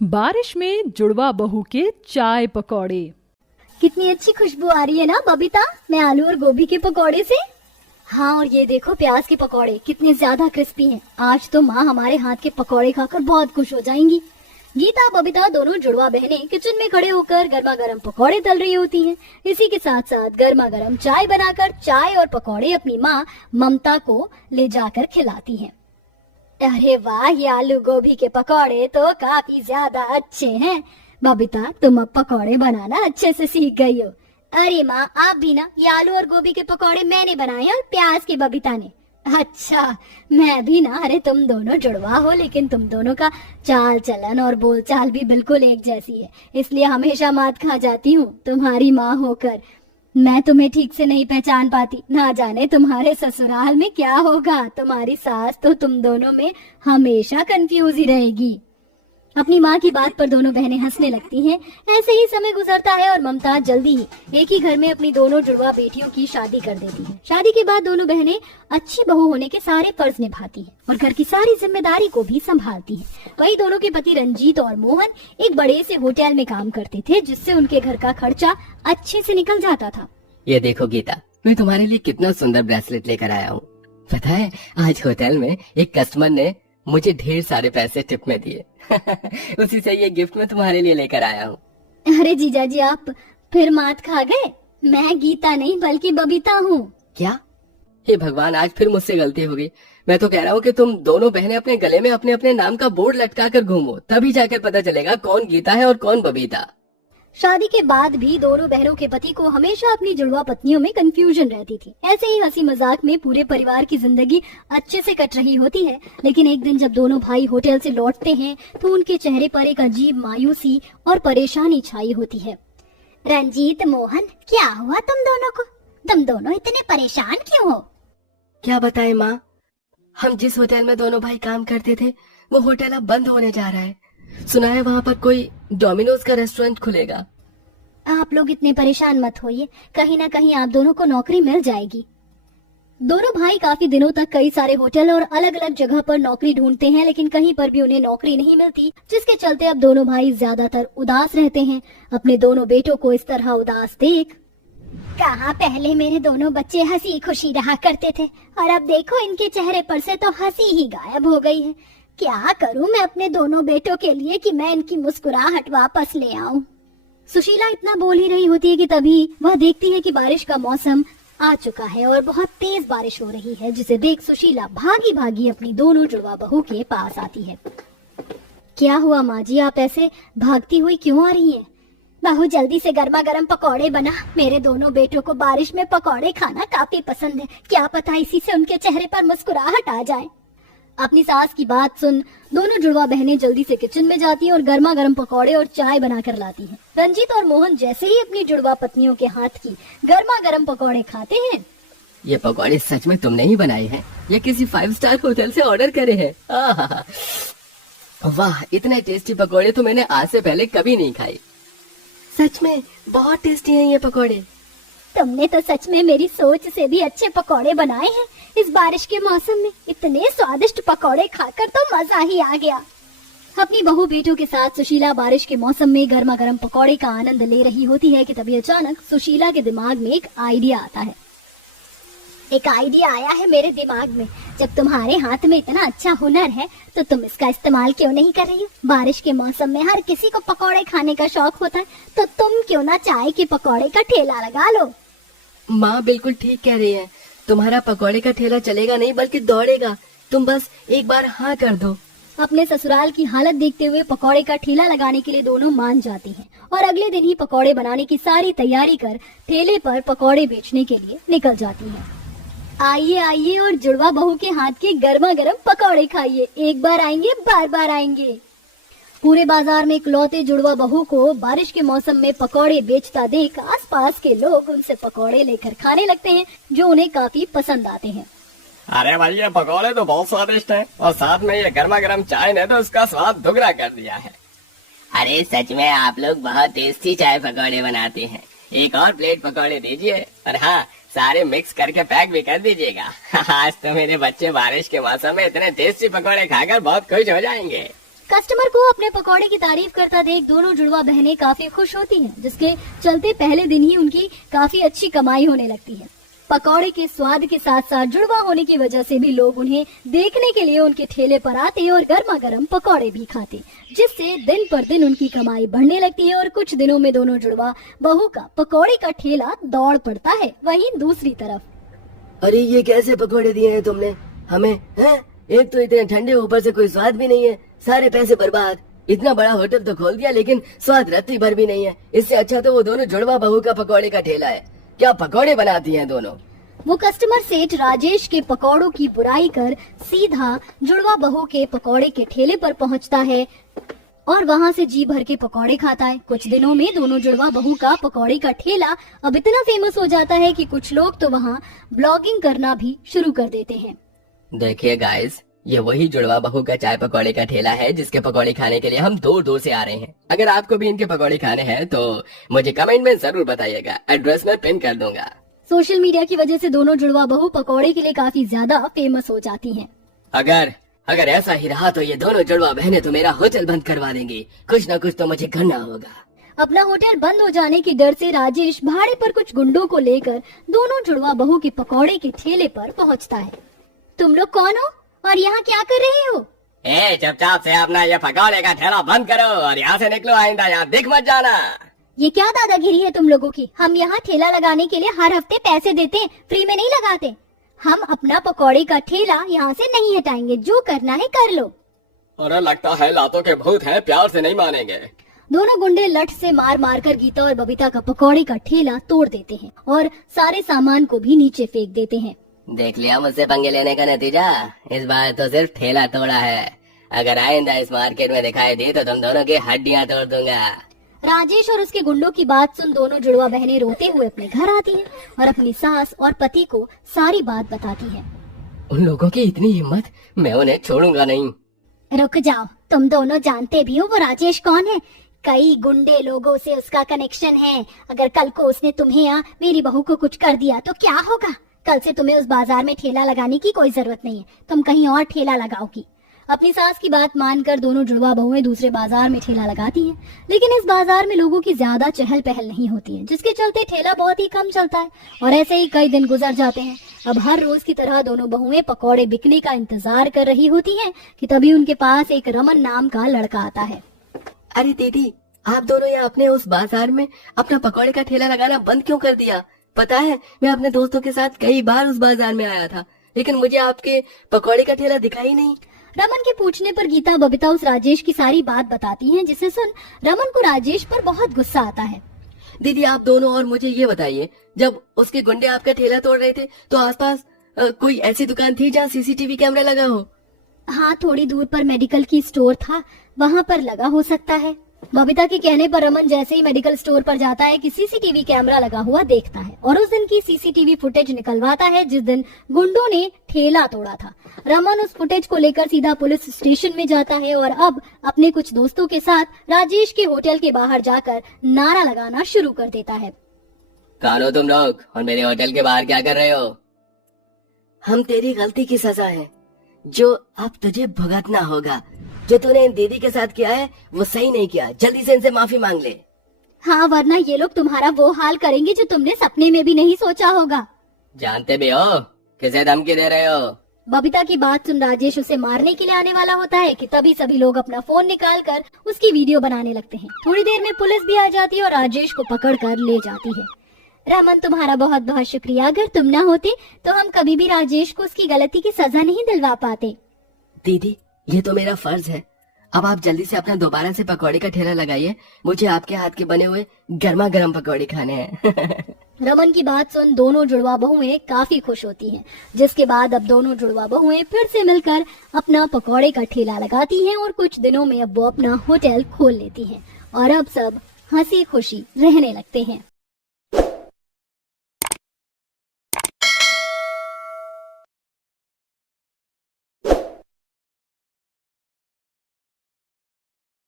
बारिश में जुड़वा बहू के चाय पकौड़े। कितनी अच्छी खुशबू आ रही है ना बबीता, मैं आलू और गोभी के पकौड़े से। हाँ, और ये देखो प्याज के पकौड़े कितने ज्यादा क्रिस्पी हैं। आज तो माँ हमारे हाथ के पकौड़े खाकर बहुत खुश हो जाएंगी। गीता बबीता दोनों जुड़वा बहनें किचन में खड़े होकर गर्मा गर्म पकौड़े तल रही होती हैं। इसी के साथ साथ गर्मा गर्म चाय बनाकर चाय और पकौड़े अपनी माँ ममता को ले जाकर खिलाती हैं। अरे वाह, ये आलू गोभी के पकौड़े तो काफी ज्यादा अच्छे हैं। बबीता, तुम अब पकौड़े बनाना अच्छे से सीख गई हो। अरे माँ, आप भी ना, ये आलू और गोभी के पकौड़े मैंने बनाए और प्याज की बबीता ने। अच्छा, मैं भी ना। अरे तुम दोनों जुड़वा हो, लेकिन तुम दोनों का चाल चलन और बोलचाल भी बिल्कुल एक जैसी है, इसलिए हमेशा मात खा जाती हूँ तुम्हारी माँ होकर। मैं तुम्हें ठीक से नहीं पहचान पाती, ना जाने तुम्हारे ससुराल में क्या होगा। तुम्हारी सास तो तुम दोनों में हमेशा कंफ्यूज ही रहेगी। अपनी माँ की बात पर दोनों बहनें हंसने लगती हैं। ऐसे ही समय गुजरता है और ममता जल्दी ही एक ही घर में अपनी दोनों जुड़वा बेटियों की शादी कर देती है। शादी के बाद दोनों बहनें अच्छी बहू होने के सारे फर्ज निभाती हैं और घर की सारी जिम्मेदारी को भी संभालती हैं। वहीं दोनों के पति रंजीत और मोहन एक बड़े से होटल में काम करते थे, जिससे उनके घर का खर्चा अच्छे से निकल जाता था। ये देखो गीता, मैं तुम्हारे लिए कितना सुंदर ब्रेसलेट लेकर आया हूँ। पता है, आज होटल में एक कस्टमर ने मुझे ढेर सारे पैसे टिप में दिए। उसी से ये गिफ्ट मैं तुम्हारे लिए लेकर आया हूँ। अरे जीजा जी, आप फिर मात खा गए। मैं गीता नहीं बल्कि बबीता हूँ। क्या? हे भगवान, आज फिर मुझसे गलती हो गई। मैं तो कह रहा हूँ कि तुम दोनों बहनें अपने गले में अपने अपने नाम का बोर्ड लटका कर घूमो, तभी जाकर पता चलेगा कौन गीता है और कौन बबीता। शादी के बाद भी दोनों बहनों के पति को हमेशा अपनी जुड़वा पत्नियों में कंफ्यूजन रहती थी। ऐसे ही हंसी मजाक में पूरे परिवार की जिंदगी अच्छे से कट रही होती है, लेकिन एक दिन जब दोनों भाई होटल से लौटते हैं तो उनके चेहरे पर एक अजीब मायूसी और परेशानी छाई होती है। रंजीत, मोहन, क्या हुआ तुम दोनों को? तुम दोनों इतने परेशान क्यों हो? क्या बताएं माँ, हम जिस होटल में दोनों भाई काम करते थे वो होटल अब बंद होने जा रहा है। सुना है वहाँ पर कोई डोमिनोज का रेस्टोरेंट खुलेगा। आप लोग इतने परेशान मत होइए, कहीं ना कहीं आप दोनों को नौकरी मिल जाएगी। दोनों भाई काफी दिनों तक कई सारे होटल और अलग अलग जगह पर नौकरी ढूंढते हैं, लेकिन कहीं पर भी उन्हें नौकरी नहीं मिलती, जिसके चलते अब दोनों भाई ज्यादातर उदास रहते हैं। अपने दोनों बेटों को इस तरह उदास देख, कहाँ पहले मेरे दोनों बच्चे हंसी खुशी रहा करते थे और अब देखो इनके चेहरे पर से तो हंसी ही गायब हो गई है। क्या करूं मैं अपने दोनों बेटों के लिए कि मैं इनकी मुस्कुराहट वापस ले आऊं। सुशीला इतना बोल ही रही होती है कि तभी वह देखती है कि बारिश का मौसम आ चुका है और बहुत तेज बारिश हो रही है, जिसे देख सुशीला भागी भागी अपनी दोनों जुड़वा बहू के पास आती है। क्या हुआ माँ जी, आप ऐसे भागती हुई क्यों आ रही हैं? बहू, जल्दी से गर्मा गर्म पकौड़े बना। मेरे दोनों बेटों को बारिश में पकौड़े खाना काफी पसंद है। क्या पता इसी से उनके चेहरे पर मुस्कुराहट आ जाए। अपनी सास की बात सुन दोनों जुड़वा बहनें जल्दी से किचन में जाती हैं और गर्मा गर्म पकौड़े और चाय बनाकर लाती हैं। रंजीत और मोहन जैसे ही अपनी जुड़वा पत्नियों के हाथ की गर्मा गर्म पकौड़े खाते हैं। ये पकौड़े सच में तुमने ही बनाए हैं या किसी 5 स्टार होटल से ऑर्डर करे हैं? वाह, इतने टेस्टी पकौड़े तो मैंने आज से पहले कभी नहीं खाए। सच में बहुत टेस्टी हैं ये पकौड़े। तुमने तो सच में मेरी सोच से भी अच्छे पकौड़े बनाए हैं। इस बारिश के मौसम में इतने स्वादिष्ट पकौड़े खाकर तो मजा ही आ गया। अपनी बहू बेटों के साथ सुशीला बारिश के मौसम में गर्मा गर्म पकौड़े का आनंद ले रही होती है कि तभी अचानक सुशीला के दिमाग में एक आइडिया आता है। एक आइडिया आया है मेरे दिमाग में। जब तुम्हारे हाथ में इतना अच्छा हुनर है तो तुम इसका इस्तेमाल क्यों नहीं कर रही हो? बारिश के मौसम में हर किसी को पकौड़े खाने का शौक होता है, तो तुम क्यों ना चाय के पकौड़े का ठेला लगा लो। माँ बिल्कुल ठीक कह रही है। तुम्हारा पकौड़े का ठेला चलेगा नहीं बल्कि दौड़ेगा। तुम बस एक बार हाँ कर दो। अपने ससुराल की हालत देखते हुए पकौड़े का ठेला लगाने के लिए दोनों मान जाती हैं और अगले दिन ही पकौड़े बनाने की सारी तैयारी कर ठेले पर पकौड़े बेचने के लिए निकल जाती हैं। आइए आइए और जुड़वा बहू के हाथ के गर्मा गर्म पकौड़े खाइए। एक बार आएंगे बार बार आएंगे। पूरे बाजार में इकलौते जुड़वा बहू को बारिश के मौसम में पकौड़े बेचता देख आसपास के लोग उनसे पकौड़े लेकर खाने लगते हैं, जो उन्हें काफी पसंद आते हैं। अरे भाई, ये पकौड़े तो बहुत स्वादिष्ट हैं और साथ में ये गर्मा गर्म चाय ने तो उसका स्वाद दुगना कर दिया है। अरे सच में आप लोग बहुत टेस्टी चाय पकौड़े बनाते हैं। एक और प्लेट पकौड़े दीजिए और हाँ, सारे मिक्स करके पैक भी कर दीजिएगा। आज तो मेरे बच्चे बारिश के मौसम में इतने टेस्टी पकौड़े खाकर बहुत खुश हो जाएंगे। कस्टमर को अपने पकौड़े की तारीफ करता देख दोनों जुड़वा बहनें काफी खुश होती हैं, जिसके चलते पहले दिन ही उनकी काफी अच्छी कमाई होने लगती है। पकौड़े के स्वाद के साथ साथ जुड़वा होने की वजह से भी लोग उन्हें देखने के लिए उनके ठेले पर आते और गर्मा गर्म पकौड़े भी खाते, जिससे दिन पर दिन उनकी कमाई बढ़ने लगती है और कुछ दिनों में दोनों जुड़वा बहू का पकौड़े का ठेला दौड़ पड़ता है। वहीं दूसरी तरफ, अरे ये कैसे पकौड़े दिए हैं तुमने हमें, हैं? एक तो इतने ठंडे, ऊपर से कोई स्वाद भी नहीं है, सारे पैसे बर्बाद। इतना बड़ा होटल तो खोल दिया लेकिन स्वाद रत्ती भर भी नहीं है। इससे अच्छा तो वो दोनों जुड़वा बहू का पकौड़े का ठेला है। क्या पकौड़े बनाती हैं दोनों। वो कस्टमर सेठ राजेश के पकौड़ों की बुराई कर सीधा जुड़वा बहू के पकौड़े के ठेले पर पहुंचता है और वहां से जी भर के पकौड़े खाता है। कुछ दिनों में दोनों जुड़वा बहू का पकौड़े का ठेला अब इतना फेमस हो जाता है कि कुछ लोग तो वहां ब्लॉगिंग करना भी शुरू कर देते हैं। देखिए गाइस, ये वही जुड़वा बहू का चाय पकौड़े का ठेला है जिसके पकौड़े खाने के लिए हम दूर दूर से आ रहे हैं। अगर आपको भी इनके पकौड़े खाने हैं तो मुझे कमेंट में जरूर बताइएगा, एड्रेस में पिन कर दूंगा। सोशल मीडिया की वजह से दोनों जुड़वा बहू पकौड़े के लिए काफी ज्यादा फेमस हो जाती हैं। अगर ऐसा ही रहा तो ये दोनों जुड़वा बहनें तो मेरा होटल बंद करवा देंगी। कुछ न कुछ तो मुझे करना होगा। अपना होटल बंद हो जाने की डर से राजेश भाड़े पर कुछ गुंडों को लेकर दोनों जुड़वा बहू के पकौड़े के ठेले पर पहुंचता है। तुम लोग कौन हो और यहाँ क्या कर रहे हो? चुपचाप से अपना ये पकौड़े का ठेला बंद करो और यहाँ से निकलो, आइंदा यहाँ दिख मत जाना। ये क्या दादागिरी है तुम लोगों की? हम यहाँ ठेला लगाने के लिए हर हफ्ते पैसे देते हैं, फ्री में नहीं लगाते। हम अपना पकौड़े का ठेला यहाँ से नहीं हटाएंगे, जो करना है कर लो। अरे लगता है लातों के भूत हैं, प्यार से नहीं मानेंगे। दोनों गुंडे लठ से मार मार कर गीता और बबीता का पकौड़े का ठेला तोड़ देते हैं और सारे सामान को भी नीचे फेंक देते हैं। देख लिया मुझसे पंगे लेने का नतीजा। इस बार तो सिर्फ ठेला तोड़ा है, अगर आइंदा इस मार्केट में दिखाई दी तो तुम दोनों की हड्डियां तोड़ दूंगा। राजेश और उसके गुंडों की बात सुन दोनों जुड़वा बहनें रोते हुए अपने घर आती हैं और अपनी सास और पति को सारी बात बताती हैं। उन लोगों की इतनी हिम्मत, मैं उन्हें छोड़ूंगा नहीं। रुक जाओ, तुम दोनों जानते भी हो वो राजेश कौन है? कई गुंडे लोगों से उसका कनेक्शन है। अगर कल को उसने तुम्हें या मेरी बहू को कुछ कर दिया तो क्या होगा? कल से तुम्हें उस बाजार में ठेला लगाने की कोई जरूरत नहीं है, तुम कहीं और ठेला लगाओगी। अपनी सास की बात मानकर दोनों जुड़वा बहुएं दूसरे बाजार में ठेला लगाती हैं, लेकिन इस बाजार में लोगों की ज्यादा चहल पहल नहीं होती है, जिसके चलते ठेला बहुत ही कम चलता है और ऐसे ही कई दिन गुजर जाते हैं। अब हर रोज की तरह दोनों बहुएं पकौड़े बिकने का इंतजार कर रही होती हैं कि तभी उनके पास एक रमन नाम का लड़का आता है। अरे दीदी, आप दोनों यहाँ अपने उस बाजार में अपना पकौड़े का ठेला लगाना बंद क्यों कर दिया? पता है, मैं अपने दोस्तों के साथ कई बार उस बाजार में आया था, लेकिन मुझे आपके पकौड़े का ठेला दिखा ही नहीं। रमन के पूछने पर गीता बबीता उस राजेश की सारी बात बताती हैं, जिसे सुन रमन को राजेश पर बहुत गुस्सा आता है। दीदी, आप दोनों और मुझे ये बताइए, जब उसके गुंडे आपका ठेला तोड़ रहे थे तो आसपास कोई ऐसी दुकान थी जहाँ सीसीटीवी कैमरा लगा हो? हाँ, थोड़ी दूर पर मेडिकल की स्टोर था, वहाँ पर लगा हो सकता है। बबीता के कहने पर रमन जैसे ही मेडिकल स्टोर पर जाता है कि सीसीटीवी कैमरा लगा हुआ देखता है और उस दिन की सीसीटीवी फुटेज निकलवाता है जिस दिन गुंडों ने ठेला तोड़ा था। रमन उस फुटेज को लेकर सीधा पुलिस स्टेशन में जाता है और अब अपने कुछ दोस्तों के साथ राजेश के होटल के बाहर जाकर नारा लगाना शुरू कर देता है। कौन हो तुम लोग और मेरे होटल के बाहर क्या कर रहे हो? हम तेरी गलती की सजा है जो अब तुझे भुगतना होगा। जो तूने इन दीदी के साथ किया है वो सही नहीं किया, जल्दी से इनसे माफी मांग ले। हाँ, वरना ये लोग तुम्हारा वो हाल करेंगे जो तुमने सपने में भी नहीं सोचा होगा। जानते भी हो किसे धमकी दे रहे हो? बबीता की बात सुन राजेश उसे मारने के लिए आने वाला होता है कि तभी सभी लोग अपना फोन निकाल कर उसकी वीडियो बनाने लगते हैं। थोड़ी देर में पुलिस भी आ जाती है और राजेश को पकड़ कर ले जाती है। रमन, तुम्हारा बहुत बहुत शुक्रिया, अगर तुम ना होते तो हम कभी भी राजेश को उसकी गलती की सजा नहीं दिलवा पाते। दीदी, ये तो मेरा फर्ज है। अब आप जल्दी से अपना दोबारा से पकौड़े का ठेला लगाइए, मुझे आपके हाथ के बने हुए गर्मा गर्म पकौड़े खाने हैं। रमन की बात सुन दोनों जुड़वा बहुएं काफी खुश होती हैं, जिसके बाद अब दोनों जुड़वा बहुएं फिर से मिलकर अपना पकौड़े का ठेला लगाती हैं और कुछ दिनों में अब वो अपना होटल खोल लेती हैं और अब सब हंसी खुशी रहने लगते हैं।